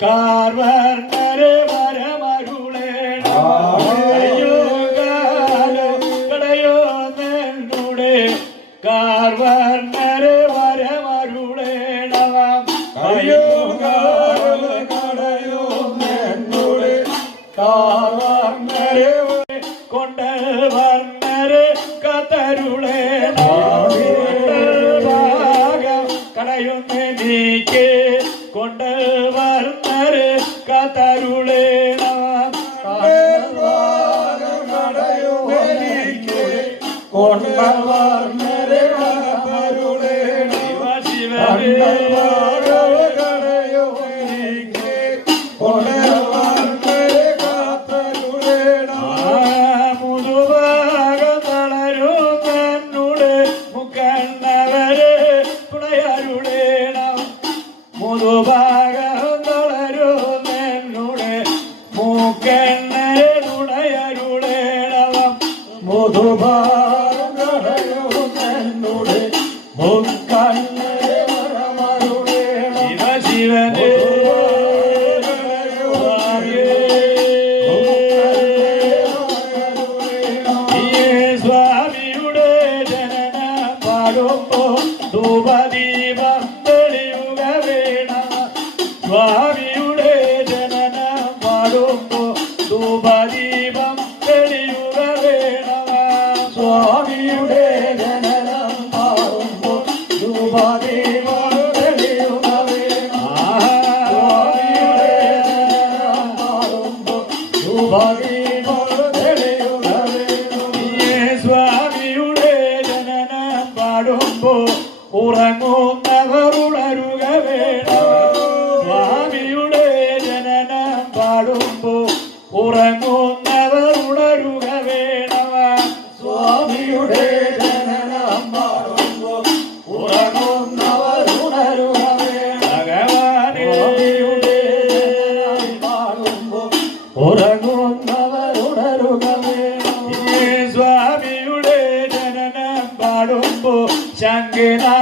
കാർവർണ്ണരെ വരമരുളേ കടയോ നിന്നുടെ കാർവർണ്ണരെ വരമരുളേണവാം അയ്യോ കടയോ നിന്നുടെ കാർവർണ്ണരെ കൊണ്ട് വർണ്ണരെ കതരുളേണവാം കടയുന്നെനിക്ക് കൊണ്ട് വർണ്ണരെ കതരുളേണവാം കടയുന്നെനിക്ക് കൊണ്ട് വർണ്ണരെ കതരുളേണവാം കടയുന്നെനിക്ക് കൊണ്ട് വർണ്ണരെ കതരുളേണവാം മുതുഭാഗം തളരും തന്നുടെ മുക്കണ്ണവരെ തുണയരുളേണം മുതുഭാഗം തളരും തന്നുടെ മുക്കണ്ണരെ തുണയരുളേണം മുതുഭാഗം കടയുന്നെന്നുടെ മുക്കണ്ണരെ വരമരുളേണം ശിവശിവനേ സ്വാമിയുടെ ജനനം പാടുമ്പോ ധൂപദീപം തെളിയുക വേണം സ്വാമിയുടെ ജനനം പാടുമ്പോ ധൂപദീപം തെളിയുക വേണം സ്വാമിയുടെ ജനനം പാടുമ്പോ ധൂപദീപം തെളിയുക വേണം സ്വാമിയുടെ ജനനം പാടുമ്പോ ധൂപദീപം തെളിയുക വേണം സ്വാമിയുടെ ജനനം പാടുമ്പോ ഉറങ്ങുന്നവർ ഉണരുക വേണം സ്വാമിയുടെ ജനനം പാടുമ്പോ ഉറങ്ങുന്നവർ ഉണരുക വേണം സ്വാമിയുടെ ജനനം പാടുമ്പോ ഉറങ്ങുന്നവർ ഉണരുക വേണം ഭഗവാനേ സ്വാമിയുടെ ജനനം പാടുമ്പോ ഉറങ്ങുന്നവർ ഉണരുക വേണം സ്വാമിയുടെ ജനനം പാടുമ്പോ ശങ്കനാ